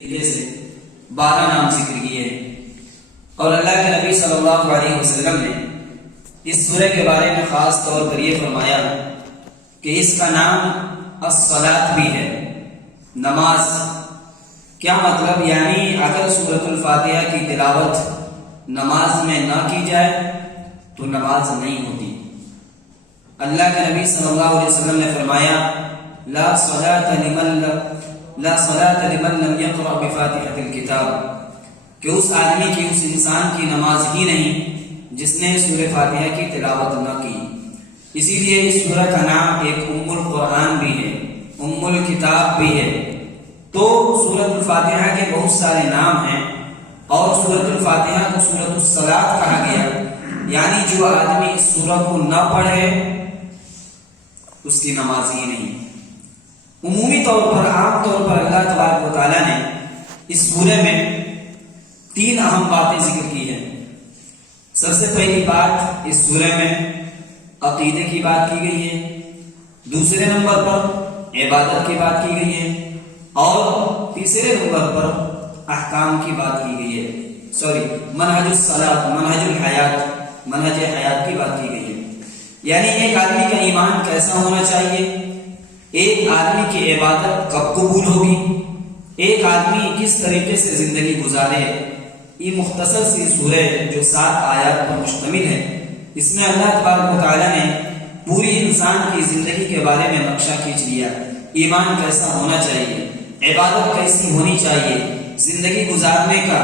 طریقے سے 12 نام ذکر کیے اور اللہ کے نبی صلی اللہ علیہ وسلم نے اس سورہ کے بارے میں خاص طور پر یہ فرمایا کہ اس کا نام الصلاۃ بھی ہے، نماز۔ کیا مطلب؟ یعنی اگر سورۃ الفاتحہ کی تلاوت نماز میں نہ کی جائے تو نماز نہیں ہوتی۔ اللہ کے نبی صلی اللہ علیہ وسلم نے فرمایا لا صلاۃ لمن لم يقرأ بفاتحة الكتاب، کہ اس آدمی کی، اس انسان کی نماز ہی نہیں جس نے سورہ فاتحہ کی تلاوت نہ کی۔ اسی لیے اس سورہ کا نام ایک ام القرآن بھی ہے، ام الکتاب بھی ہے۔ تو سورۃ الفاتحہ کے بہت سارے نام ہیں اور سورۃ الفاتحہ کو سورۃ الصلاۃ کہا گیا، یعنی جو آدمی اس سورہ کو نہ پڑھے اس کی نماز ہی نہیں۔ عمومی طور پر، عام طور پر اللہ تبارک و تعالیٰ نے اس سورے میں 3 اہم باتیں ذکر کی ہیں۔ سب سے پہلی بات اس سورے میں عقیدے کی بات کی گئی ہے، دوسرے نمبر پر عبادت کی بات کی گئی ہے اور تیسرے نمبر پر احکام کی بات کی گئی ہے، منہج الصلاۃ، منہج حیات کی بات کی گئی ہے۔ یعنی ایک آدمی کا ایمان کیسا ہونا چاہیے، ایک آدمی کی عبادت کب قبول ہوگی، ایک آدمی کس طریقے سے زندگی گزارے۔ یہ مختصر سی سورہ جو 7 آیات پر مشتمل ہے، اس میں اللہ تبارک و تعالیٰ نے پوری انسان کی زندگی کے بارے میں نقشہ کھینچ لیا۔ ایمان کیسا ہونا چاہیے، عبادت کیسی ہونی چاہیے، زندگی گزارنے کا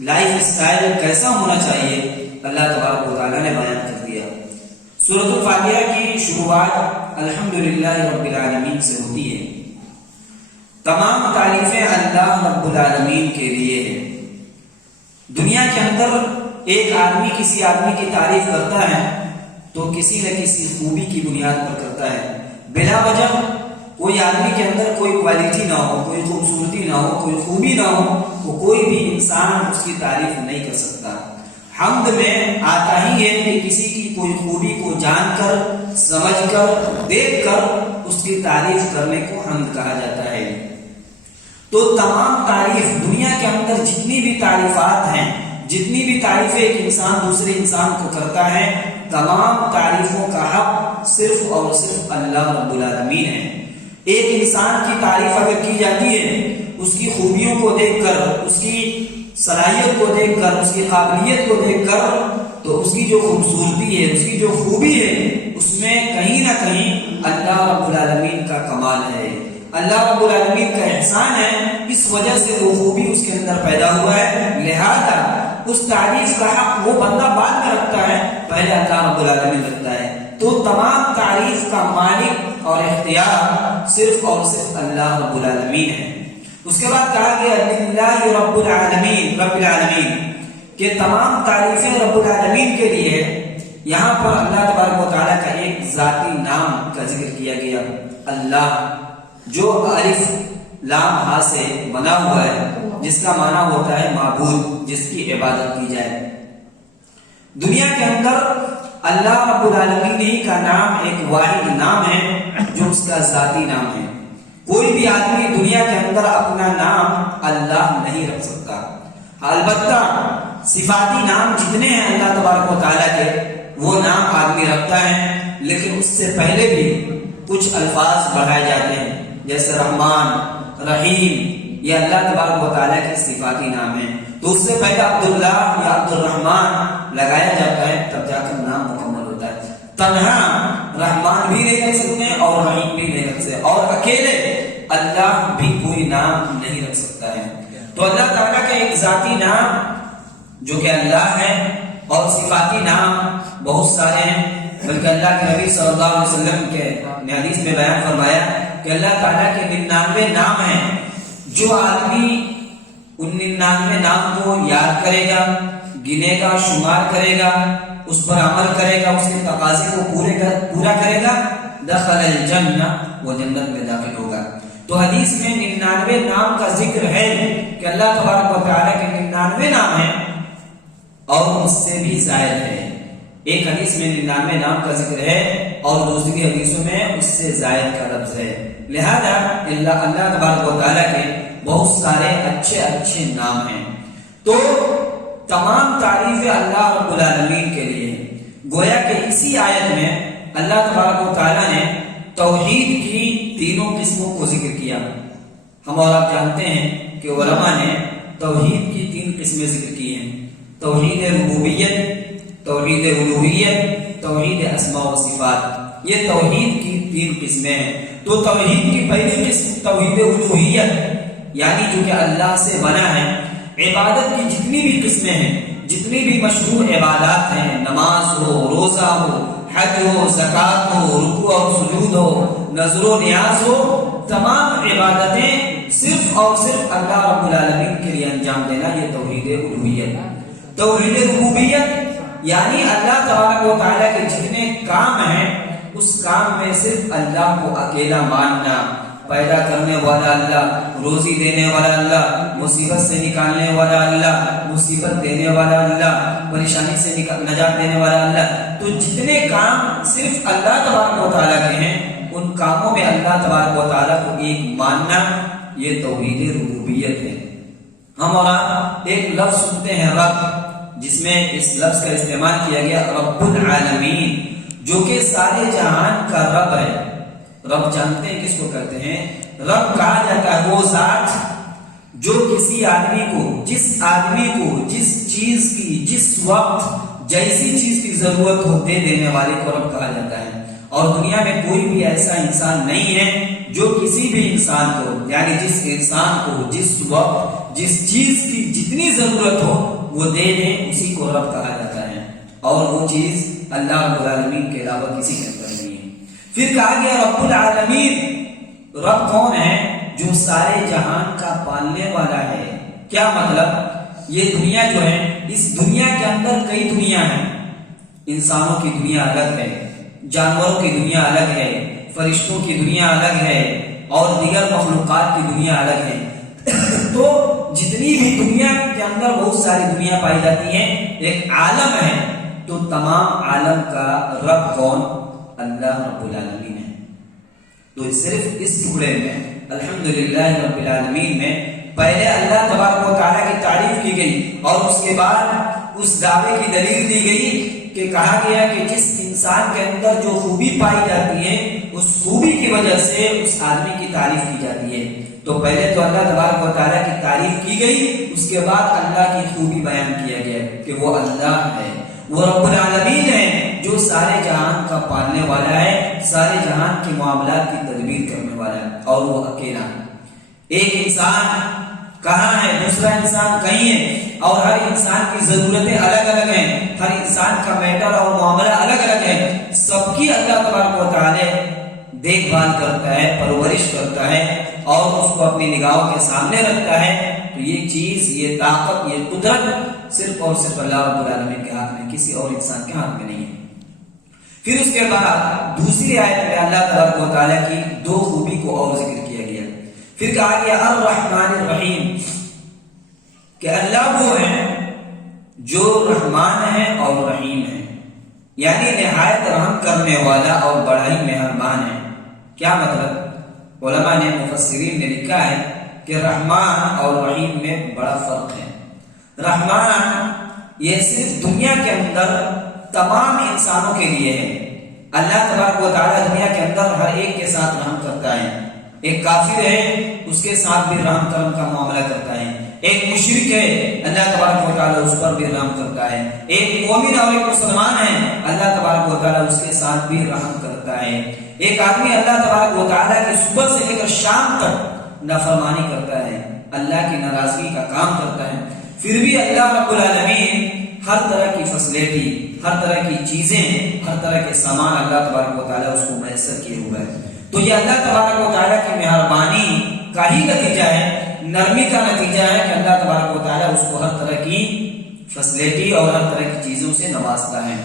لائف سٹائل کیسا ہونا چاہیے، اللہ تبارک و تعالیٰ نے بیان کر دیا۔ سورۃ الفاتحہ کی شروعات الحمدللہ رب العالمین سے ہوتی ہے۔ تمام تعریفیں اللہ رب العالمین کے لیے ہیں۔ دنیا کے اندر ایک آدمی کسی آدمی کی تعریف کرتا ہے تو کسی نہ کسی خوبی کی بنیاد پر کرتا ہے۔ بلا وجہ کوئی آدمی کے اندر کوئی کوالٹی نہ ہو، کوئی خوبصورتی نہ ہو، کوئی خوبی نہ ہو، تو کوئی بھی انسان اس کی تعریف نہیں کر سکتا۔ حمد میں آتا ہی ہے کہ کسی کی کوئی خوبی کو جان کر، سمجھ کر، دیکھ کر اس کی تعریف کرنے کو حمد کہا جاتا ہے۔ تو تمام تعریف دنیا کے اندر جتنی بھی تعریفات ہیں، جتنی بھی تعریفیں ایک انسان دوسرے انسان کو کرتا ہے، تمام تعریفوں کا حق صرف اور صرف اللہ رب العالمین ہے۔ ایک انسان کی تعریف اگر کی جاتی ہے، اس کی خوبیوں کو دیکھ کر، اس کی صلاحیت کو دیکھ کر، اس کی قابلیت کو دیکھ کر، تو اس کی جو خوبصورتی ہے، اس کی جو خوبی ہے، اس میں کہیں نہ کہیں اللہ رب العالمین کا کمال ہے، اللہ رب العالمین کا احسان ہے۔ اس وجہ سے وہ خوبی اس کے اندر پیدا ہوا ہے، لہذا اس تعریف کا حق وہ بندہ بعد میں رکھتا ہے، پہلے اللہ رب العالمین رکھتا ہے۔ تو تمام تعریف کا مالک اور اختیار صرف اور صرف اللہ رب العالمین ہے۔ اس کے بعد کہا گیا للہ رب العالمین، کہ تمام تعریفیں رب العالمین کے لیے۔ یہاں پر اللہ تبارک و تعالیٰ کا ایک ذاتی نام کا ذکر کیا گیا، اللہ، جو الف لام ہا سے بنا ہوا ہے، جس کا معنی ہوتا ہے معبود، جس کی عبادت کی جائے۔ دنیا کے اندر اللہ رب العالمین ہی کا نام ایک واحد نام ہے جو اس کا ذاتی نام ہے۔ کوئی بھی آدمی دنیا کے اندر اپنا نام اللہ نہیں رکھ سکتا۔ البتہ صفاتی نام جتنے ہیں اللہ تبارک و تعالیٰ کے، وہ نام آدمی رکھتا ہے، لیکن اس سے پہلے بھی کچھ الفاظ بڑھائے جاتے ہیں، جیسے رحمان، رحیم، یہ اللہ تبارک و تعالیٰ کے صفاتی نام ہیں۔ تو اس سے پہلے عبداللہ یا عبد الرحمن لگایا جاتا ہے، تب جا کر نام مکمل ہوتا ہے۔ تنہا رحمان بھی نہیں رکھ سکتے اور رحیم بھی نہیں رکھ سکتے، اور اکیلے اللہ بھی کوئی نام نہیں رکھ سکتا ہے۔ تو اللہ تعالیٰ کا ایک ذاتی نام جو کہ اللہ ہے، اور صفاتی نام بہت سارے ہیں، بلکہ اللہ کے نبی صلی اللہ علیہ وسلم کے حدیث میں بیان فرمایا کہ اللہ تعالیٰ کے 99 نام ہیں۔ جو آدمی ان 99 نام کو یاد کرے گا، گنے گا، شمار کرے گا، اس پر عمل کرے گا، اس کے تقاضے کو پورا کرے گا، دخل الجنہ، وہ جنت میں داخل ہوگا۔ تو حدیث میں 99 نام کا ذکر ہے کہ اللہ تبارک و تعالیٰ کے 99 نام ہیں اور اس سے بھی زائد ہے۔ ایک حدیث میں 99 نام کا ذکر ہے اور دوسری حدیثوں میں اس سے زائد کا لفظ ہے۔ لہذا اللہ تبارک و تعالیٰ کے بہت سارے اچھے اچھے نام ہیں۔ تو تمام تعریفیں اللہ رب العالمین کے لیے ہیں۔ گویا کہ اسی آیت میں اللہ تبارک و تعالیٰ نے توحید کی تینوں قسموں کو ذکر کیا۔ ہم اور آپ جانتے ہیں کہ علماء نے توحید کی 3 قسمیں ذکر کی ہیں: توحید ربوبیت، توحید الوہیت، توحید اسماء و صفات۔ یہ توحید کی 3 قسمیں ہیں۔ تو توحید کی پہلی قسم توحید الوہیت، یعنی جو کہ اللہ سے بنا ہے۔ عبادت کی جتنی بھی قسمیں ہیں، جتنی بھی مشروع عبادات ہیں، نماز ہو، روزہ ہو، حج ہو، زکوٰۃ ہو، رکوع اور سجود ہو، نذر و نیاز ہو، تمام عبادتیں صرف اور صرف اللہ رب العالمین کے لیے انجام دینا، یہ توحید الوہیت۔ توحید ربوبیت یعنی اللہ تبارک و تعالیٰ کے جتنے کام ہیں اس کام میں صرف اللہ کو اکیلا ماننا۔ پیدا کرنے والا اللہ، روزی دینے والا اللہ، مصیبت سے نکالنے والا اللہ، مصیبت دینے والا اللہ، پریشانی سے نجات دینے والا اللہ۔ تو جتنے کام صرف اللہ تبارک و تعالیٰ کے ہیں، ان کاموں میں اللہ تبارک و تعالیٰ کو ایک ماننا، یہ توحید ربوبیت ہے۔ ہم اور آپ ایک لفظ سنتے ہیں رب، جس میں اس لفظ کا استعمال کیا گیا رب العالمین، جو کہ سارے جہان کا رب ہے۔ رب جانتے ہیں کس کو کہتے ہیں؟ رب کہا جاتا ہے وہ ذات جو کسی آدمی کو، جس آدمی کو جس چیز کی جس وقت جیسی چیز کی ضرورت ہو دے دینے والے کو رب کہا جاتا ہے۔ اور دنیا میں کوئی بھی ایسا انسان نہیں ہے جو کسی بھی انسان کو، یعنی جس انسان کو جس وقت جس چیز کی جتنی ضرورت ہو وہ دے دے، اسی کو رب کہا جاتا ہے۔ اور وہ چیز اللہ رب العالمین کے علاوہ کسی کے اندر نہیں ہے۔ پھر کہا گیا رب العالمین، رب کون ہے؟ جو سارے جہان کا پالنے والا ہے۔ کیا مطلب؟ یہ دنیا جو ہے، اس دنیا کے اندر کئی دنیا ہیں۔ انسانوں کی دنیا الگ ہے، جانوروں کی دنیا الگ ہے، فرشتوں کی دنیا الگ ہے، اور دیگر مخلوقات کی دنیا الگ ہے۔ تو جتنی بھی دنیا کے اندر بہت ساری دنیا پائی جاتی ہیں، ایک عالم ہے۔ تو تمام عالم کا رب کون؟ اللہ رب العالمین ہے۔ تو صرف اس ٹکڑے میں الحمدللہ رب العالمین میں پہلے اللہ تبارک و تعالیٰ کی تعریف کی گئی، اور اس کے بعد اس دعوے کی دلیل دی گئی کہ کہا گیا کہ جس انسان کے اندر جو خوبی پائی جاتی ہے، اس خوبی کی وجہ سے اس آدمی کی تعریف کی جاتی ہے۔ تو پہلے تو اللہ تبارک و تعالیٰ کی تعریف کی گئی، اس کے بعد اللہ کی خوبی بیان کیا گیا کہ وہ اللہ ہے، وہ رب العالمین ہے، جو سارے جہان کا پالنے والا ہے، سارے جہان کے معاملات کی تدبیر کرنے والا ہے، اور وہ اکیلا ہے۔ ایک انسان کہاں ہے، دوسرا انسان کہیں ہے، اور ہر انسان کی ضرورتیں الگ الگ ہیں، ہر انسان کا میٹر اور معاملہ الگ الگ ہے۔ سب کی اللہ تبارک و تعالی دیکھ بھال کرتا ہے، پرورش کرتا ہے، اور اس کو اپنی نگاہوں کے سامنے رکھتا ہے۔ تو یہ چیز، یہ طاقت، یہ قدرت صرف اور صرف اللہ رب العالمین کے ہاتھ میں، کسی اور انسان کے ہاتھ میں نہیں ہے۔ پھر اس کے بعد دوسری آیت میں اللہ تبارک و تعالیٰ کی 2 خوبی کو اور ذکر کیا گیا۔ پھر کہا گیا الرحمن الرحیم، کہ اللہ وہ ہے جو رحمان ہے اور رحیم ہے، یعنی نہایت رحم کرنے والا اور بڑا ہی مہربان ہے۔ کیا مطلب؟ علماء نے، مفسرین نے لکھا ہے کہ رحمان اور رحیم میں بڑا فرق ہے۔ رحمان یہ صرف دنیا کے اندر تمام انسانوں کے لیے ہے۔ اللہ تبارک و تعالیٰ دنیا کے اندر ہر ایک کے ساتھ رحم کرتا ہے۔ ایک کافر ہے، اس کے ساتھ بھی رحم کرم کا معاملہ کرتا ہے۔ ایک مشرک ہے، اللہ تبارک و تعالیٰ اس پر بھی رحم کرتا ہے۔ ایک مومن اور ایک مسلمان ہے، اللہ تبارک و تعالیٰ اس کے ساتھ بھی رحم کرتا ہے۔ ایک آدمی اللہ تبارک و تعالیٰ کی صبح سے لے کر شام تک نافرمانی کرتا ہے، اللہ کی ناراضگی کا کام کرتا ہے، پھر بھی اللہ رب العالمین ہر طرح کی فیسلٹی، ہر طرح کی چیزیں، ہر طرح کے سامان اللہ تبارک و تعالیٰ اس کو میسر کیے ہوا ہے۔ تو یہ اللہ تبارک و تعالیٰ کی مہربانی کا ہی نتیجہ ہے، نرمی کا نتیجہ ہے کہ اللہ تبارک و تعالیٰ اس کو ہر طرح کی فیسلٹی اور ہر طرح کی چیزوں سے نوازتا ہے۔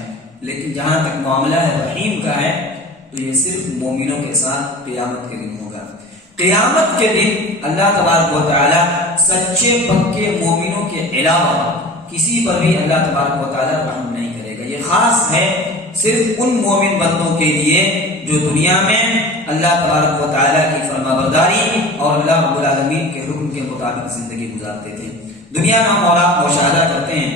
لیکن جہاں تک معاملہ ہے رحیم کا ہے، تو یہ صرف مومنوں کے ساتھ قیامت کے دن ہوگا۔ قیامت کے دن اللہ تبارک و تعالیٰ سچے پکے مومنوں کے علاوہ کسی پر بھی اللہ تبارک و تعالیٰ رحم نہیں کرے گا۔ یہ خاص ہے صرف ان مومن بندوں کے لیے جو دنیا میں اللہ تبارک و تعالیٰ کی فرما برداری اور اللہ رب العالمین کے حکم کے مطابق زندگی گزارتے تھے۔ دنیا میں ہم اور آپ مشاہدہ کرتے ہیں،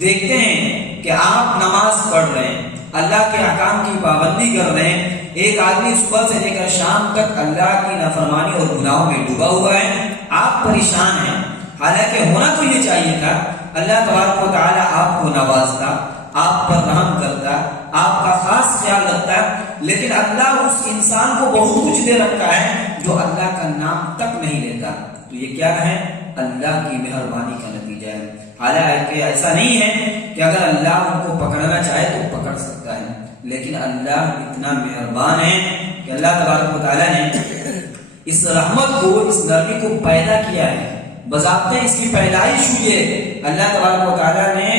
دیکھتے ہیں کہ آپ نماز پڑھ رہے ہیں، اللہ کے احکام کی پابندی کر رہے ہیں، ایک آدمی صبح سے لے کر شام تک اللہ کی نافرمانی اور گناہوں میں ڈوبا ہوا ہے، آپ پریشان ہیں۔ حالانکہ ہونا تو یہ چاہیے تھا، اللہ تبارک و تعالیٰ آپ کو نوازتا، آپ پر رحم کرتا، آپ کا خاص خیال رکھتا ہے، لیکن اللہ اس انسان کو بہت کچھ دے رکھا ہے جو اللہ کا نام تک نہیں لیتا۔ تو یہ کیا ہے؟ اللہ کی مہربانی کا نتیجہ ہے۔ حالانکہ ایسا نہیں ہے کہ اگر اللہ ان کو پکڑنا چاہے تو پکڑ سکتا ہے، لیکن اللہ اتنا مہربان ہے کہ اللہ تبارک و تعالیٰ نے اس رحمت کو، اس نرمی کو پیدا کیا ہے۔ بضابطہ اس کی پیدائش ہوئی ہے، اللہ تبارک و تعالیٰ نے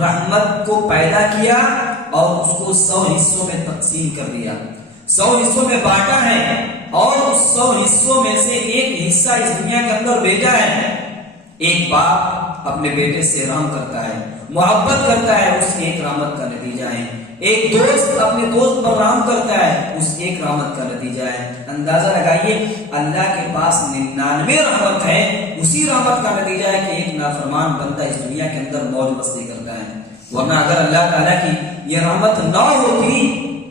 رحمت کو پیدا کیا اور اس کو 100 حصوں میں تقسیم کر دیا، 100 حصوں میں بانٹا ہے، اور اس 100 حصوں میں سے ایک حصہ اس دنیا کے اندر بھیجا ہے۔ ایک باپ اپنے بیٹے سے رحم کرتا ہے، محبت کرتا ہے، اس ایک رحمت کا نتیجہ ہے۔ ایک دوست اپنے دوست پر رحم کرتا ہے، اس ایک رحمت کا نتیجہ ہے۔ اندازہ لگائیے، اللہ کے پاس 99 رحمت ہے، اسی رحمت کا نتیجہ ہے کہ ایک نافرمان بندہ اس دنیا کے اندر موج مستی کرتا ہے۔ ورنہ اگر اللہ تعالیٰ کی یہ رحمت نہ ہوتی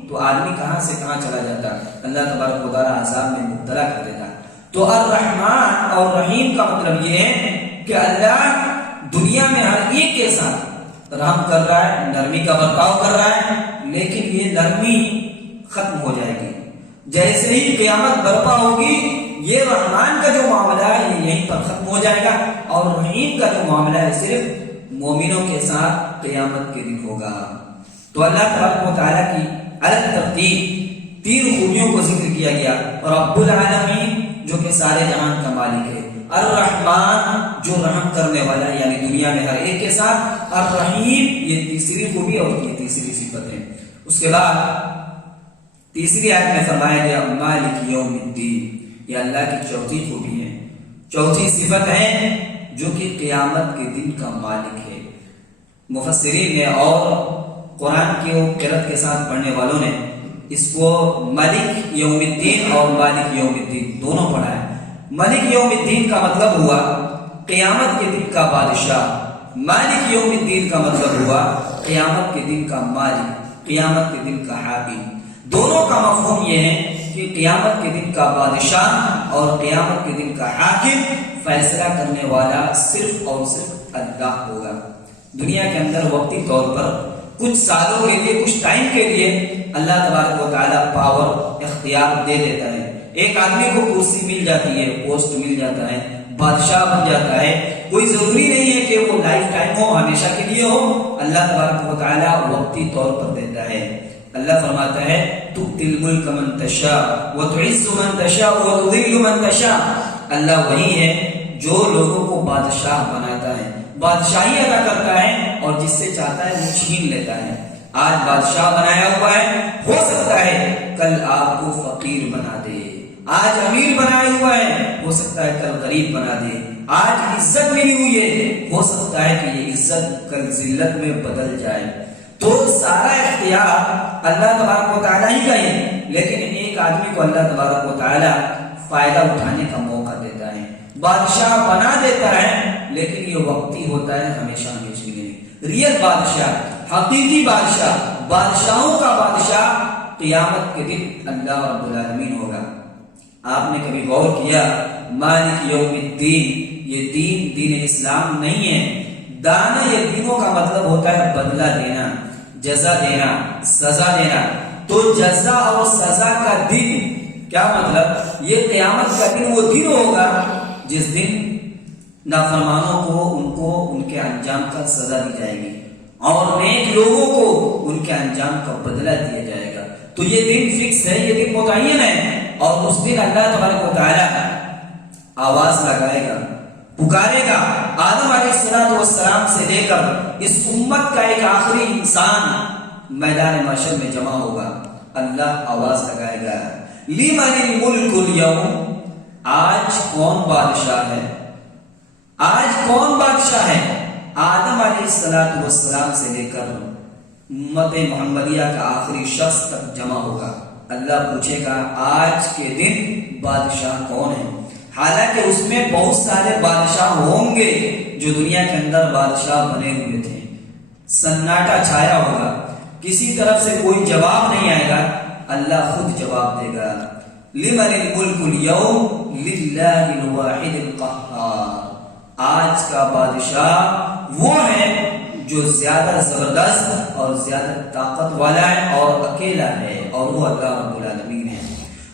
تو آدمی کہاں سے کہاں چلا جاتا، اللہ تبارک و تعالیٰ عذاب میں مبتلا کر دیتا۔ تو الرحمن اور رحیم کا مطلب یہ ہے کہ اللہ دنیا میں ہر ایک کے ساتھ رحم کر رہا ہے، نرمی کا برتاؤ کر رہا ہے، لیکن یہ نرمی ختم ہو جائے گی جیسے ہی قیامت برپا ہوگی۔ یہ رحمان کا جو معاملہ ہے یہ یہیں پر ختم ہو جائے گا، اور رحیم کا جو معاملہ ہے صرف مومنوں کے ساتھ قیامت کے دن ہوگا۔ تو اللہ تبارک و تعالیٰ کی الگ ترتیب 3 خوبیوں کو ذکر کیا گیا، رب العالمین جو کہ سارے جہان کا مالک ہے، الرحمن جو رحم کرنے والا ہے یعنی دنیا میں ہر ایک کے ساتھ، الرحیم یہ تیسری خوبی اور یہ تیسری صفت ہے۔ اس کے بعد تیسری آیت میں فرمایا گیا مالک یوم الدین، یہ اللہ کی چوتھی خوبی ہے، چوتھی صفت ہے جو کہ قیامت کے دن کا مالک ہے۔ مفسرین نے اور قرآن کی قرأت کے ساتھ پڑھنے والوں نے اس کو مالک یوم الدین اور مالک یوم الدین دونوں پڑھا ہے۔ مالک یوم الدین کا مطلب ہوا قیامت کے دن کا بادشاہ، مالک یوم الدین کا مطلب ہوا قیامت کے دن کا مالک، قیامت کے دن کا حاکم۔ دونوں کا مفہوم یہ ہے کہ قیامت کے دن کا بادشاہ اور قیامت کے دن کا حاکم، فیصلہ کرنے والا صرف اور صرف اللہ ہوگا۔ دنیا کے اندر وقتی طور پر کچھ سالوں کے لیے، کچھ ٹائم کے لیے اللہ تبارک و تعالیٰ پاور اختیار دے دیتا ہے۔ ایک آدمی کو کرسی مل جاتی ہے، پوسٹ مل جاتا ہے، بادشاہ بن جاتا ہے، کوئی ضروری نہیں ہے کہ وہ لائف ٹائم ہو، ہمیشہ کے لیے ہو، اللہ تبارک و تعالیٰ وقتی طور پر دیتا ہے۔ اللہ فرماتا ہے تؤتی الملک من تشاء وتعز من تشاء وتذل من تشاء، اللہ وہی ہے جو لوگوں کو بادشاہ بناتا ہے، بادشاہی ادا کرتا ہے، اور جس سے چاہتا ہے وہ چھین لیتا ہے۔ آج بادشاہ بنایا ہوا ہے، ہو سکتا ہے کل آپ کو فقیر بنا دے، آج امیر بنایا ہوا ہے، ہو سکتا ہے کل غریب بنا دے، آج عزت ملی ہوئی ہے، ہو سکتا ہے کہ یہ عزت کل ذلت میں بدل جائے۔ تو سارا اختیار اللہ تبارک و تعالیٰ ہی کا ہے، لیکن ایک آدمی کو اللہ تبارک و تعالیٰ فائدہ اٹھانے کا موقع دیتا ہے، بادشاہ بنا دیتا ہے، لیکن یہ وقتی ہوتا ہے، ہمیشہ ہمیشہ نہیں۔ ریئل بادشاہ، حقیقی بادشاہ، بادشاہوں کا بادشاہ قیامت کے دن اللہ رب العالمین ہوگا۔ آپ نے کبھی غور کیا مالک یوم الدین، یہ دین اسلام نہیں ہے۔ دانا یہ دینوں کا مطلب ہوتا ہے بدلہ دینا، جزا دینا، سزا دینا۔ تو جزا اور سزا کا دن کیا مطلب؟ یہ قیامت کا دن وہ دن ہوگا جس دن نافرمانوں کو ان کے انجام کا سزا دی جائے گی، اور نیک لوگوں کو ان کے انجام کا بدلہ دیا جائے گا۔ تو یہ دن فکس ہے، یہ دن متعین ہے، اور اس دن اللہ تبارک و تعالیٰ آواز لگائے گا، پکارے گا۔ آدم علیہ السلام سے لے کر اس امت کا ایک آخری انسان میدان محشر میں جمع ہوگا، اللہ آواز لگائے گا لمن الملک اليوم، آج کون بادشاہ ہے؟ آج کون بادشاہ ہے؟ آدم علیہ السلام سے لے کر امت محمدیہ کا آخری شخص تک جمع ہوگا۔ اللہ پوچھے گا آج کے دن بادشاہ کون ہے؟ حالانکہ اس میں بہت سارے بادشاہ ہوں گے جو دنیا کے اندر بادشاہ بنے ہوئے تھے. سناٹا چھایا ہوگا، کسی طرف سے کوئی جواب نہیں آئے گا. اللہ خود جواب دے گا، لمن الملک اليوم للہ الواحد القہار. آج کا بادشاہ وہ ہے جو زیادہ زبردست اور زیادہ طاقت والا ہے اور اکیلا ہے، اور وہ اللہ رب العالمین ہے.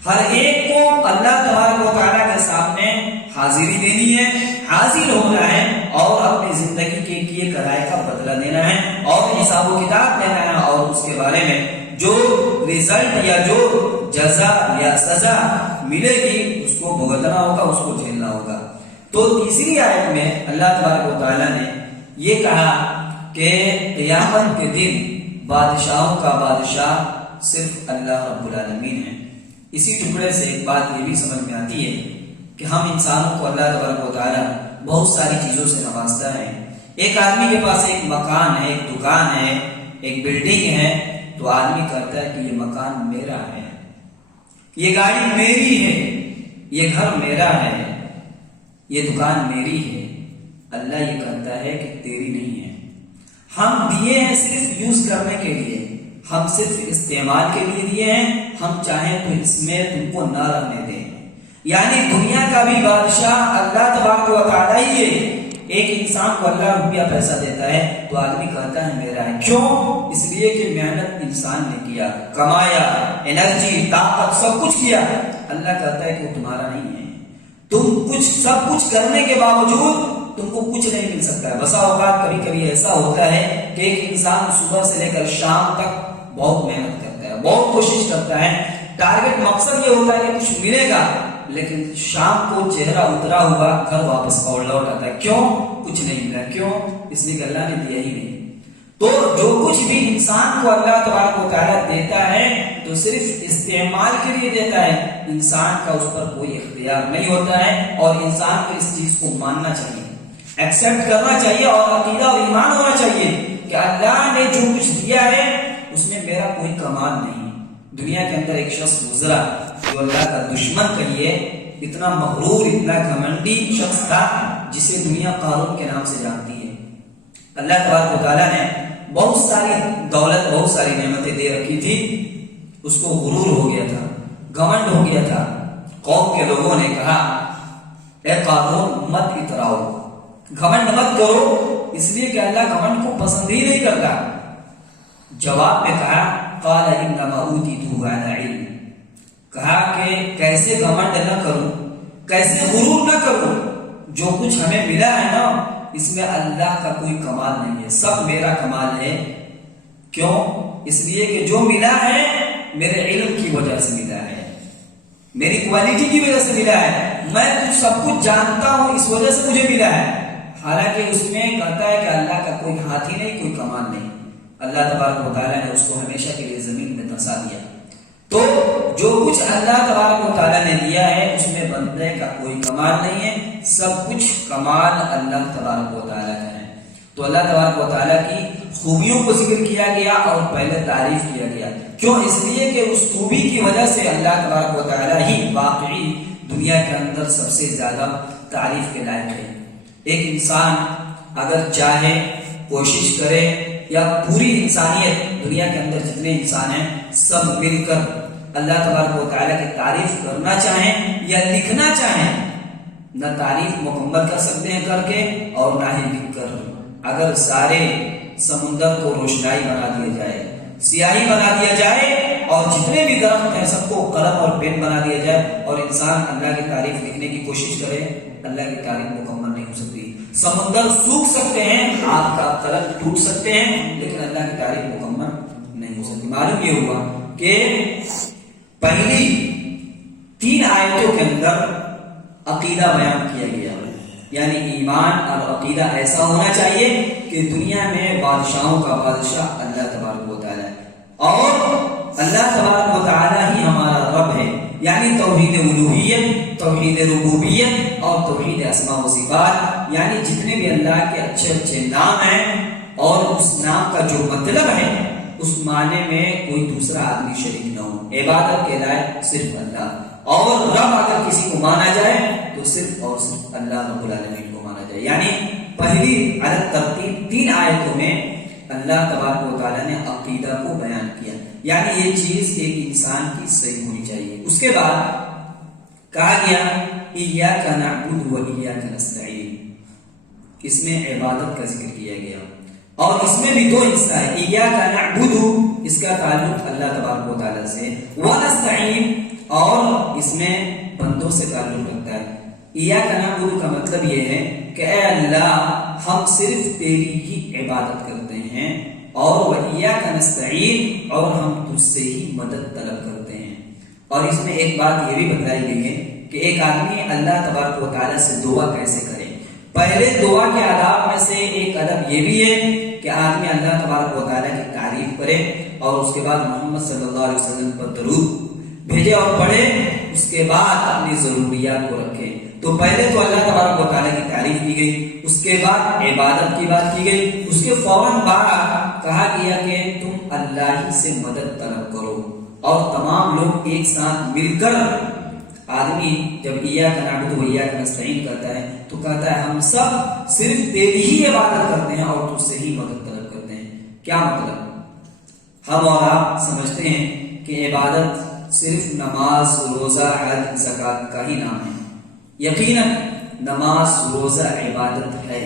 ہر ایک کو اللہ تبارک و تعالیٰ کے سامنے حاضری دینی ہے، حاضر ہونا ہے اور اپنی زندگی کے کیے کرائے کا بدلہ دینا ہے اور حساب و کتاب دینا ہے، اور اس کے بارے میں جو رزلٹ یا جو جزا یا سزا ملے گی اس کو بھگتنا ہوگا، اس کو جھیلنا ہوگا. تو تیسری آیت میں اللہ تبارک و تعالیٰ نے یہ کہا کہ قیامت کے دن بادشاہوں کا بادشاہ صرف اللہ رب العالمین ہے. اسی ٹکڑے سے ایک بات یہ بھی سمجھ میں آتی ہے کہ ہم انسانوں کو اللہ تبارک و تعالیٰ بہت ساری چیزوں سے نوازتا ہے. ایک آدمی کے پاس ایک مکان ہے، ایک دکان ہے، ایک بلڈنگ ہے، تو آدمی کہتا ہے کہ یہ مکان میرا ہے، یہ گاڑی میری ہے، یہ گھر میرا ہے، یہ دکان میری ہے. اللہ یہ کہتا ہے کہ تیری نہیں ہے. ہم دیے ہیں صرف یوز کرنے کے لیے، ہم صرف استعمال کے لیے دیے ہیں، ہم چاہیں تو اس میں تم کو نہ رہنے دیں. یعنی دنیا کا بھی بادشاہ اللہ تبارک و تعالیٰ ہی ہے. ایک انسان کو اللہ روپیہ پیسہ دیتا ہے تو آدمی کہتا ہے میرا ہے. کیوں؟ اس لیے کہ محنت انسان نے کیا، کمایا، انرجی، طاقت، سب کچھ کیا. اللہ کہتا ہے کہ وہ تمہارا نہیں ہے. تم سب کچھ کرنے کے باوجود تم کو کچھ نہیں مل سکتا ہے. بسا اوقات کبھی کبھی ایسا ہوتا ہے کہ ایک انسان صبح سے لے کر شام تک بہت محنت کرتا ہے، بہت کوشش کرتا ہے، ٹارگٹ مقصد یہ ہوتا ہے کہ کچھ ملے گا، لیکن شام کو چہرہ اترا ہوا گھر واپس لوٹ آتا ہے. کیوں؟ کچھ نہیں ملا. کیوں؟ اس لیے کہ اللہ نے دیا ہی نہیں. تو جو کچھ بھی انسان کو اللہ تبارک و تعالیٰ دیتا ہے تو صرف استعمال کے لیے دیتا ہے. انسان کا اس پر کوئی اختیار نہیں ہوتا ہے، اور انسان کو اس چیز کو ماننا چاہیے، ایکسپٹ کرنا چاہیے، اور عقیدہ اور ایمان ہونا چاہیے کہ اللہ نے جو کچھ دیا ہے اس میں میرا کوئی کمال نہیں. دنیا کے اندر ایک شخص گزرا جو اللہ کا دشمن کہیے، اتنا مغرور، اتنا گھمنڈی شخص تھا جسے دنیا قارون کے نام سے جانتی ہے. اللہ تبارک و تعالیٰ نے بہت ساری دولت، بہت ساری نعمتیں دے رکھی تھی، اس کو غرور ہو گیا تھا، گھمنڈ ہو گیا تھا. قوم کے لوگوں نے کہا اے قارون مت اتراؤ، گھمنڈ مت کرو، اس لیے کہ اللہ گھمنڈ کو پسند ہی نہیں کرتا. جواب میں کہا قال انما اوتیتہ علی علم، کہا کہ کیسے گھمنڈ نہ کروں، کیسے غرور نہ کروں، جو کچھ ہمیں ملا ہے نا اس میں اللہ کا کوئی کمال نہیں ہے، سب میرا کمال ہے. کیوں؟ اس لیے کہ جو ملا ہے میرے علم کی وجہ سے ملا ہے، میری کوالٹی کی وجہ سے ملا ہے، میں کچھ سب کچھ جانتا ہوں اس وجہ سے مجھے ملا ہے. حالانکہ اس میں کہتا ہے کہ اللہ کا کوئی ہاتھ ہی نہیں، کوئی کمال نہیں. اللہ تبارک و تعالیٰ نے اس کو ہمیشہ کے لیے زمین میں دھنسا دیا. تو جو کچھ اللہ تبارک و تعالیٰ نے دیا ہے اس میں بندے کا کوئی کمال نہیں ہے، سب کچھ کمال اللہ تبارک و تعالیٰ کا ہے. تو اللہ تبارک و تعالیٰ کی خوبیوں کو ذکر کیا گیا اور پہلے تعریف کیا گیا. کیوں؟ اس لیے کہ اس خوبی کی وجہ سے اللہ تبارک و تعالیٰ ہی واقعی دنیا کے اندر سب سے زیادہ تعریف کے لائق ہے. ایک انسان اگر چاہے، کوشش کرے، یا پوری انسانیت دنیا کے اندر جتنے انسان ہیں سب مل کر اللہ تبارک و تعالیٰ کی تعریف کرنا چاہیں یا لکھنا چاہیں، نہ تعریف مکمل کر سکتے ہیں کر کے اور نہ ہی لکھ کر. اگر سارے سمندر کو روشنائی بنا دیا جائے، سیاہی بنا دیا جائے، اور جتنے بھی درخت ہیں سب کو قلم اور پین بنا دیا جائے، اور انسان اللہ کی تعریف لکھنے کی کوشش کرے، اللہ کی تعریف مکمل نہیں ہو سکتی. سمندر سوکھ سکتے ہیں، آپ کا قلم ٹوٹ سکتے ہیں، لیکن اللہ کی تعریف مکمل نہیں ہو سکتی. معلوم یہ ہوا کہ پہلی 3 آیتوں کے اندر عقیدہ بیان کیا گیا، یعنی ایمان اور عقیدہ ایسا ہونا چاہیے کہ دنیا میں بادشاہوں کا بادشاہ اللہ تبارک و تعالیٰ ہے، اور اللہ تبارک و تعالیٰ ہی ہمارا رب ہے. یعنی توحید الوہیت، توحید ربوبیت اور توحید اسماء و صفات، یعنی جتنے بھی اللہ کے اچھے اچھے نام ہیں اور اس نام کا جو مطلب ہے اس معنی میں کوئی دوسرا آدمی شریک نہ ہو، عبادت کے لائق صرف اللہ، اور رب اگر کسی کو مانا جائے تو صرف اور صرف اللہ رب العالمین کو مانا جائے۔ یعنی پہلی عدد ترتیب 3 آیتوں میں اللہ تبارک و تعالیٰ نے عقیدہ کو بیان کیا، یعنی یہ چیز ایک انسان کی صحیح ہونی چاہیے۔ اس کے بعد کہا گیا ایاک نعبد و ایاک نستعین، اس میں عبادت کا ذکر کیا گیا، اور اس میں بھی 2 حصہ ہے، ایاک نعبد اس کا تعلق اللہ تبارک و تعالیٰ سے، ونستعین اور اس میں بندوں سے تعلق رکھتا ہے۔ ایاک نعبد کا مطلب یہ ہے کہ اے اللہ ہم صرف تیری ہی عبادت کرتے ہیں، اور وَإِيَّاكَ نَسْتَعِينُ اور ہم تجھ سے ہی مدد طلب کرتے ہیں۔ اور اس میں ایک بات یہ بھی بتلائی گئی ہے کہ ایک آدمی اللہ تبارک و تعالیٰ سے دعا کیسے کرے۔ پہلے دعا کے آداب میں سے ایک ادب یہ بھی ہے کہ آدمی اللہ تبارک و تعالیٰ کی تعریف کرے، اور اس کے بعد محمد صلی اللہ علیہ وسلم پر درود بھیجے اور پڑھے، اس کے بعد اپنی ضروریات کو رکھے۔ تو پہلے تو اللہ تبارک و تعالیٰ کی تعریف کی گئی، اس کے بعد عبادت کی بات کی گئی، اس کے فوراً بعد کہا گیا کہ تم اللہ ہی سے مدد طلب کرو، اور تمام لوگ ایک ساتھ مل کر آدمی جب ایاک نعبد و ایاک نستعین کرتا ہے تو کہتا ہے ہم سب صرف تیری ہی عبادت کرتے ہیں اور تجھ سے ہی مدد طلب کرتے ہیں۔ کیا مطلب؟ ہم اور آپ سمجھتے ہیں کہ عبادت صرف نماز، روزہ، حج، زکوٰۃ کا ہی نام ہے۔ یقیناً نماز، روزہ عبادت ہے،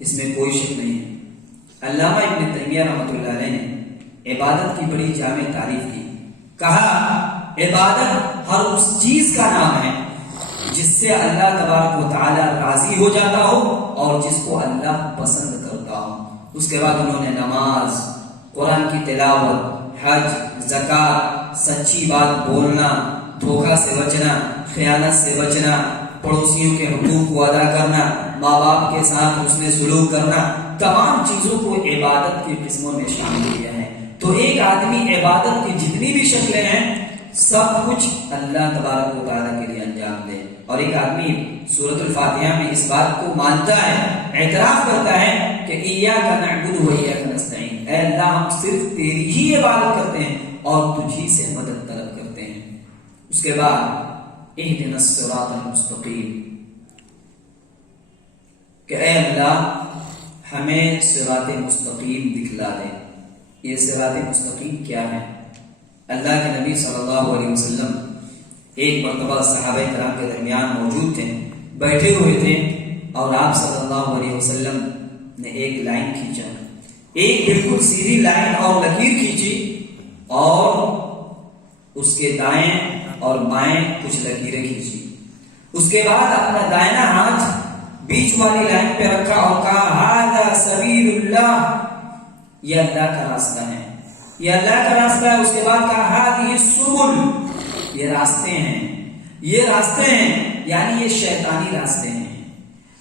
اس میں کوئی شک نہیں ہے۔ علامہ ابن تیمیہ رحمۃ اللہ علیہ نے عبادت کی بڑی جامع تعریف کی، کہا عبادت ہر اس چیز کا نام ہے جس سے اللہ تبارک و تعالی راضی ہو جاتا ہو اور جس کو اللہ پسند کرتا ہو۔ اس کے بعد انہوں نے نماز، قرآن کی تلاوت، حج، زکوٰۃ، سچی بات بولنا، دھوکہ سے بچنا، خیانت سے بچنا، پڑوسیوں کے حقوق کو ادا کرنا، ماں باپ کے ساتھ حسن سلوک کرنا، تمام چیزوں کو عبادت کی قسموں میں شامل کیا ہے۔ تو ایک آدمی عبادت کی جتنی بھی شکلیں ہیں سب کچھ اللہ تبارک و تعالیٰ کے لیے انجام دے۔ اور ایک آدمی سورۃ الفاتحہ میں اس بات کو مانتا ہے، اعتراف کرتا ہے کہ ایاک نعبد و ایاک نستعین، اے اللہ ہم صرف تیری ہی عبادت کرتے ہیں اور تجھی سے مدد طلب کرتے ہیں۔ اس کے بعد اہدنا الصراط المستقیم، کہ اے اللہ ہمیں صراط مستقیم دکھلا دے۔ یہ صراط مستقیم کیا ہے؟ اللہ کے نبی صلی اللہ علیہ وسلم ایک مرتبہ صحابہ کرام کے درمیان موجود تھے، بیٹھے ہوئے تھے، اور آپ صلی اللہ علیہ وسلم نے ایک لائن کھینچا، ایک بالکل سیدھی لائن اور لکیر کھینچی، اور اس کے دائیں اور بائیں کچھ لکیریں کھینچی۔ اس کے بعد اپنا دائنا ہاتھ بیچ والی لائن پہ رکھا اور کہا ھذا سبیل اللہ، یہ اللہ کا راستہ ہے، یہ اللہ کا راستہ ہے۔ اس کے بعد کہا ھذہ السبل، یہ راستے ہیں، یہ راستے ہیں، یعنی یہ شیطانی راستے ہیں،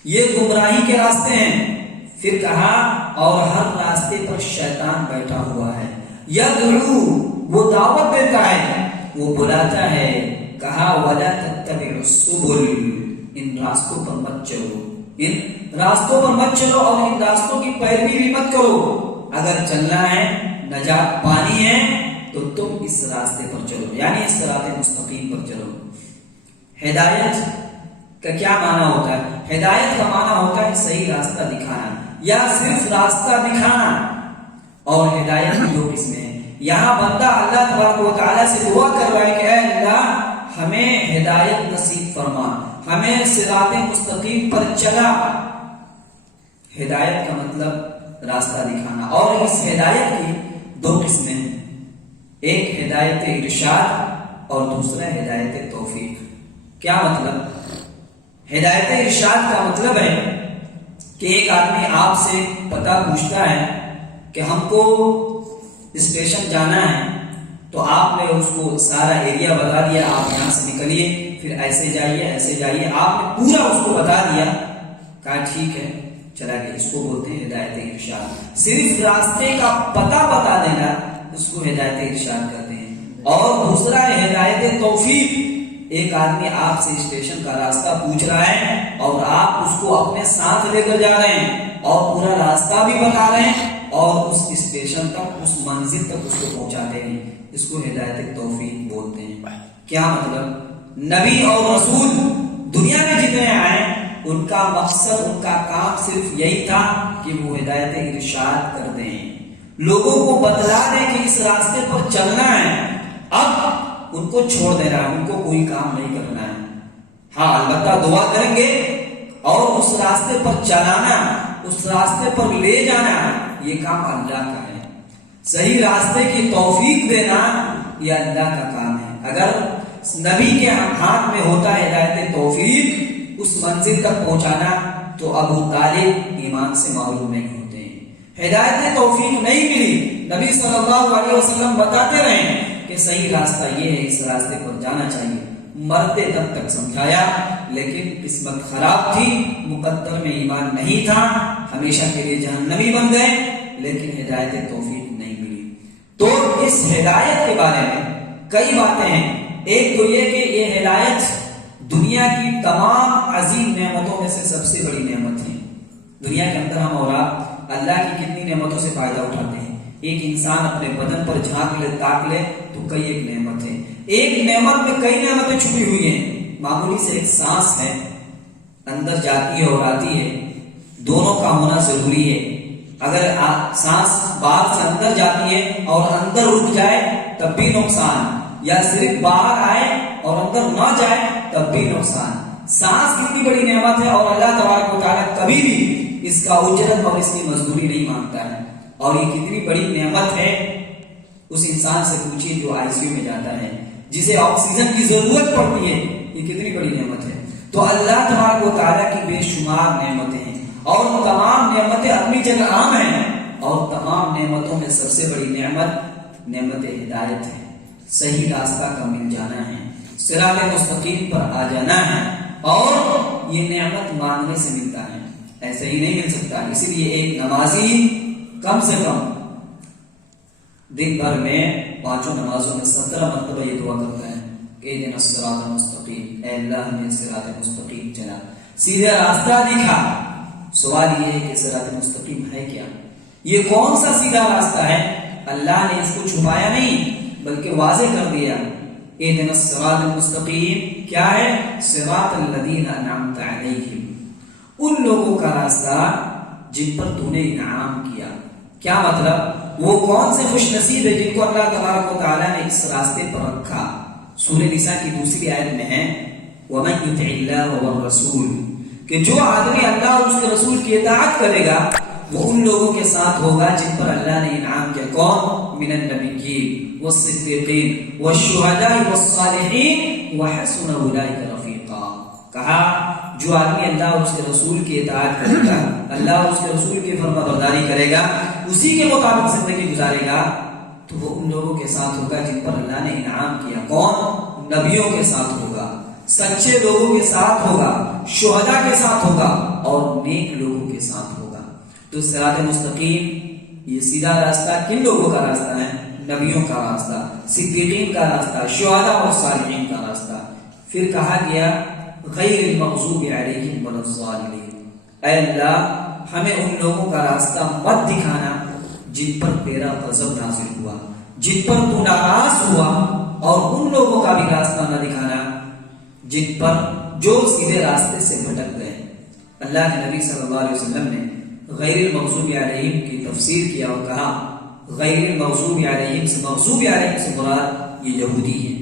یہ گمراہی کے راستے ہیں۔ پھر کہا اور ہر راستے پر شیطان بیٹھا ہوا ہے، یدعو، وہ دعوت دیتا ہے، وہ بلاتا ہے۔ کہا ولا تتبعوا السبل، ان راستوں پر مت چلو، ان راستوں پر مت چلو اور ان راستوں کی پیروی بھی مت کرو۔ اگر چلنا ہے، نجات پانی ہے تو تم اس راستے پر چلو، یعنی اس صراط مستقیم پر چلو۔ ہدایت کا کیا معنی ہوتا ہے؟ ہدایت کا معنی ہوتا ہے صحیح راستہ دکھانا یا صرف راستہ دکھانا، اور ہدایت کی 2 قسمیں ہیں۔ یہاں بندہ اللہ تبارک و تعالیٰ سے دعا کر رہا ہے کہ اے اللہ ہمیں ہدایت نصیب فرما، ہمیں صراط مستقیم پر چلا۔ ہدایت کا مطلب راستہ دکھانا، اور اس ہدایت کی 2 قسمیں ہیں، ایک ہدایت ارشاد اور دوسرا ہدایت توفیق۔ کیا مطلب؟ ہدایت ارشاد کا مطلب ہے کہ ایک آدمی آپ سے پتہ پوچھتا ہے کہ ہم کو اسٹیشن جانا ہے، تو آپ نے اس کو سارا ایریا بتا دیا، آپ یہاں سے نکلیے، پھر ایسے جائیے ایسے جائیے، آپ نے پورا اس کو بتا دیا، کہا ٹھیک ہے چلا گیا۔ اس کو بولتے ہیں ہدایت ارشاد۔ صرف راستے کا پتہ بتا دینا اس کو ہدایت ارشاد کہتے ہیں۔ اور دوسرا ہے ہدایت توفیق، ایک آدمی آپ سے اسٹیشن کا راستہ پوچھ رہا ہے اور آپ اس کو اپنے ساتھ لے کر جا رہے ہیں اور پورا راستہ بھی بتا رہے ہیں اور اس اسٹیشن تک، اس منزل تک اس کو پہنچاتے ہیں، اس کو ہدایت توفیق بولتے ہیں۔ کیا مطلب؟ نبی اور رسول دنیا میں جتنے آئے ان کا مقصد، ان کا کام صرف یہی تھا کہ وہ ہدایت ارشاد کر دیں، لوگوں کو بتلا دیں کہ اس راستے پر چلنا ہے، اب ان کو چھوڑ دینا ہے، ان کو کوئی کام نہیں کرنا ہے۔ ہاں البتہ دعا کریں گے اور اس راستے پر چلانا، اس راستے پر لے جانا، یہ کام اللہ کا ہے۔ صحیح راستے کی توفیق دینا یہ اللہ کا کام ہے۔ اگر نبی کے ہاتھ میں ہوتا ہے ہدایت توفیق، اس منزل تک پہنچانا، تو ابو طالب ایمان سے معروم نہیں ہوتے ہیں۔ ہدایت توفیق نہیں ملی، نبی صلی اللہ علیہ وسلم بتاتے رہے کہ صحیح راستہ یہ ہے، اس راستے پر جانا چاہیے، مرتے دم تک سمجھایا، لیکن قسمت خراب تھی، مقدر میں ایمان نہیں تھا، ہمیشہ کے لیے جہنمی بن گئے، لیکن ہدایت توفیق نہیں ملی۔ تو اس ہدایت کے بارے میں کئی باتیں ہیں۔ ایک تو یہ کہ یہ ہدایت دنیا کی تمام عظیم نعمتوں میں سے سب سے بڑی نعمت ہے۔ دنیا کے اندر ہم اور آپ اللہ کی کتنی نعمتوں سے فائدہ اٹھاتے ہیں۔ ایک انسان اپنے بدن پر جھانک لے، تاک لے تو کئی ایک نعمت ہے، ایک نعمت میں کئی نعمتیں چھپی ہوئی ہیں۔ معمولی سے ایک سانس ہے، اندر جاتی ہے اور آتی ہے، دونوں کا ہونا ضروری ہے۔ اگر سانس باہر سے اندر جاتی ہے اور اندر رک جائے تب بھی نقصان، یا صرف باہر آئے اور اندر نہ جائے تب بھی نقصان۔ سانس کتنی بڑی نعمت ہے، اور اللہ تبارک و تعالیٰ کبھی بھی اس کا اجرت اور اس کی مزدوری نہیں مانگتا ہے۔ اور یہ کتنی بڑی نعمت ہے، اس انسان سے پوچھیے جو آئی سی یو میں جاتا ہے، جسے آکسیجن کی ضرورت پڑتی ہے، یہ کتنی بڑی نعمت ہے۔ تو اللہ تبارک و تعالیٰ کی بے شمار نعمتیں ہیں، اور تمام نعمتیں اپنی جگہ عام ہیں، اور تمام نعمتوں میں سب سے بڑی نعمت نعمت ہدایت ہے۔ صحیح راستہ کا مل جانا ہے، صراط مستقیم پر آ جانا ہے، اور یہ نعمت مانگنے سے ملتا ہے، ایسے ہی نہیں مل سکتا۔ اسی لیے ایک نمازی کم سے کم دن بھر میں 5 نمازوں میں 17 مرتبہ یہ دعا کرتا ہے کہ اہدنا الصراط المستقیم، اے اللہ ہمیں صراط مستقیم چلا، سیدھا راستہ دکھا۔ سوال یہ ہے کہ صراط مستقیم ہے کیا؟ یہ کون سا سیدھا راستہ ہے؟ اللہ نے اس کو چھپایا نہیں بلکہ واضح کر دیا۔ اہدنا الصراط المستقیم کیا ہے؟ صراط الذین انعمت علیہم، ان لوگوں کا راستہ جن پر تو نے انعام کیا۔ کیا مطلب؟ وہ کون سے خوش نصیب ہے جن کو اللہ تبارک و تعالیٰ نے اس راستے پر رکھا۔ سورہ نساء کی دوسری آیت میں ہے وَمَن يُطِعِ اللَّهَ وَالرَّسُولَ، کہ جو آدمی اللہ اور اس کے رسول کی اطاعت کرے گا وہ ان لوگوں کے ساتھ ہوگا جن پر اللہ نے انعام کیا۔ کون؟ من النبیین والصدیقین والشہداء والصالحین وحسن اولئک رفیقا۔ کہا جو آدمی اللہ اور اس کے رسول کی اطاعت کرے گا، اللہ اور اس کے رسول کی فرما برداری کرے گا، اسی کے مطابق زندگی گزارے گا، تو وہ ان لوگوں کے ساتھ ہوگا جن پر اللہ نے انعام کیا۔ کون؟ نبیوں کے ساتھ ہوگا، سچے لوگوں کے ساتھ ہوگا، شہداء کے ساتھ ہوگا، اور نیک لوگوں کے ساتھ ہوگا۔ تو صراط مستقیم یہ سیدھا راستہ کن لوگوں کا راستہ ہے؟ نبیوں کا راستہ، صدیقین کا راستہ، شہداء اور صالحین کا راستہ۔ پھر کہا گیا غیر المغضوب علیہم ولا الضالین، اے اللہ ہمیں ان لوگوں کا راستہ مت دکھانا جن پر تیرا غضب نازل ہوا، جن پر تو ناراض ہوا، اور ان لوگوں کا بھی راستہ نہ دکھانا جن پر جو سیدھے راستے سے بھٹک گئے۔ اللہ کے نبی صلی اللہ علیہ وسلم نے غیر المغضوب علیہم کی تفسیر کیا اور کہا غیر المغضوب علیہم سے، مغضوب علیہم سے مراد یہ یہودی ہیں،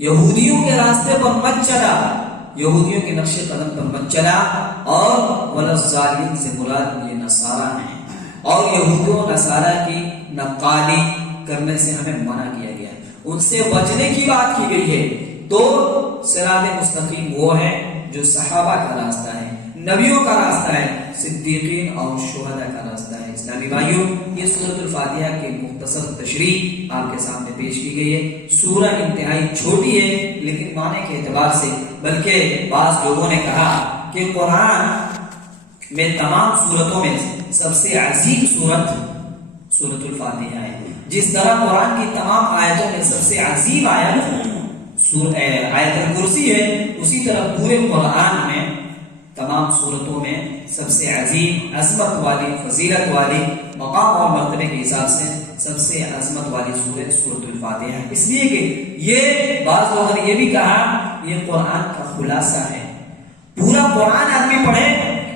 یہودیوں کے راستے پر مت چلا، یہودیوں کے نقش قدم پر مت چلا، اور ولا الضالین سے مراد یہ نصارہ ہیں، اور یہودیوں نصارہ کی نقالی کرنے سے ہمیں منع کیا گیا، ان سے بچنے کی بات کی گئی ہے۔ تو صراط مستقیم وہ ہے جو صحابہ کا راستہ ہے، نبیوں کا راستہ ہے، صدیقین اور شہداء کا راستہ ہے۔ اسلامی بھائیوں، یہ سورۃ الفاتحہ کی مختصر تشریح آپ کے سامنے پیش کی گئی ہے۔ سورہ انتہائی چھوٹی ہے لیکن معنی کے اعتبار سے، بلکہ بعض لوگوں نے کہا کہ قرآن میں تمام سورتوں میں سب سے عظیم سورت سورۃ الفاتحہ ہے۔ جس طرح قرآن کی تمام آیتوں میں سب سے عظیم آیت آیت الکرسی ہے، اسی طرح پورے قرآن میں تمام سورتوں میں سب سے عظیم، عظمت والی، فضیلت والی، مقام اور مرتبے کے حساب سے سب سے عظمت والی سورت سورۃ الفاتحہ ہے، اس لیے کہ یہ بعض لوگوں نے یہ بھی کہا یہ قرآن کا خلاصہ ہے۔ پورا قرآن آدمی پڑھے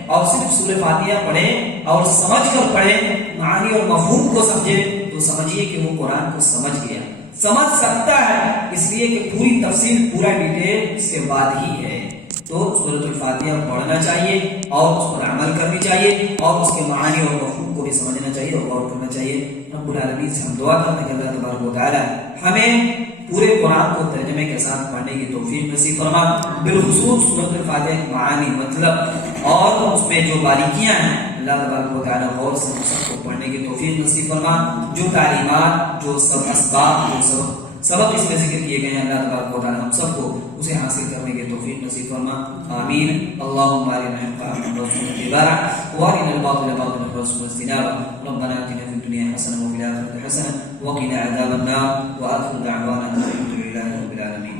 اور صرف سورۃ فاتحہ پڑھے اور سمجھ کر پڑھے، معانی اور مفہوم کو سمجھے، تو سمجھیے کہ وہ قرآن کو سمجھ گیا، سمجھ سکتا ہے، اس لیے کہ پوری تفصیل، پورا ڈیٹیل اس کے بعد ہی ہے۔ تو سورۃ الفاتحہ پڑھنا چاہیے اور اس پر عمل کرنی چاہیے اور اس کے معانی اور مفہوم کو بھی سمجھنا چاہیے اور غور کرنا چاہیے۔ رب العالمین سے ہم دعا کرتے ہیں کہ اللہ تبارک و تعالی ہمیں پورے قرآن کو ترجمے کے ساتھ پڑھنے کی توفیق نصیب فرما، بالخصوص سورۃ الفاتحہ کے معانی، مطلب اور اس میں جو باریکیاں ہیں، اللہ تبارک و تعالی غور سے سب کو پڑھنے کی توفیق نصیب فرما۔ جو تعلیمات، جو سب اسباب، جو سبق اس میں ذکر کیے گئے ہیں، اللہ تبارک و تعالی ہم سب کو اسے حاصل کرنے کی توفیق نصیب فرما، آمین۔ اللهم ارنا الحق حقا وارزقنا اتباعه وارنا الباطل باطلا وارزقنا اجتنابه، ربنا اتنا في الدنيا حسنه وفي الاخره حسنه وقنا عذاب النار، واخر دعوانا الحمد لله رب العالمين۔